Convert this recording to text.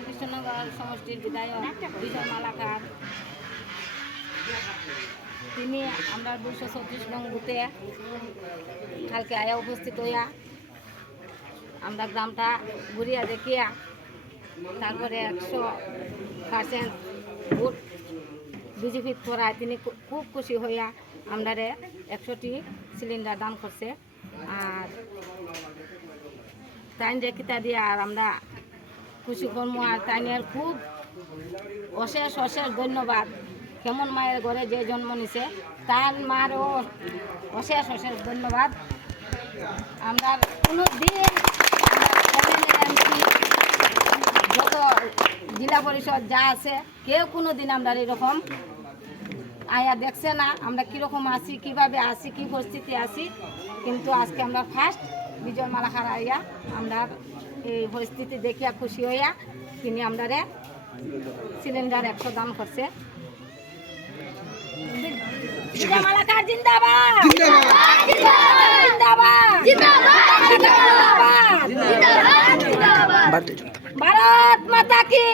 রামকৃষ্ণনগর সমষ্টির বিধায়ক, বিজয় মালাকার। তিনি আমরা দুশো ছত্রিশ নং বুথে কালকে আয়া উপস্থিত হইয়া আমরা গ্রামটা ঘুরিয়া দেখিয়া তারপরে একশো পার্সেন্ট ভোট বিজেপি করায় তিনি খুব খুশি হইয়া আমরারে একশোটি সিলিন্ডার দান করছে। আর তাই যে দিয়ে আর আমরা খুশি করব আর তাই তাইনের খুব অশেষ অশেষ ধন্যবাদ। কেমন মায়ের ঘরে যে জন্ম নিছে, তার মারও অশেষ অশেষ ধন্যবাদ। আমরা কোনো দিন যত জেলা পরিষদ যা আছে, কেউ কোনো দিন আমরা এরকম আয়া দেখছে না, আমরা কীরকম আছি, কীভাবে আছি, কি পরিস্থিতি আছি। কিন্তু আজকে আমরা ফার্স্ট বিজয় মালাখার আইয়া আমরা এই পরিস্থিতি দেখিয়া খুশি হইয়া তিনি আমরা সিলিন্ডার একশো দাম করছে। বিজয় মালাকার জিন্দাবাদ! জিন্দাবাদ! জিন্দাবাদ! ভারত মাতা কি?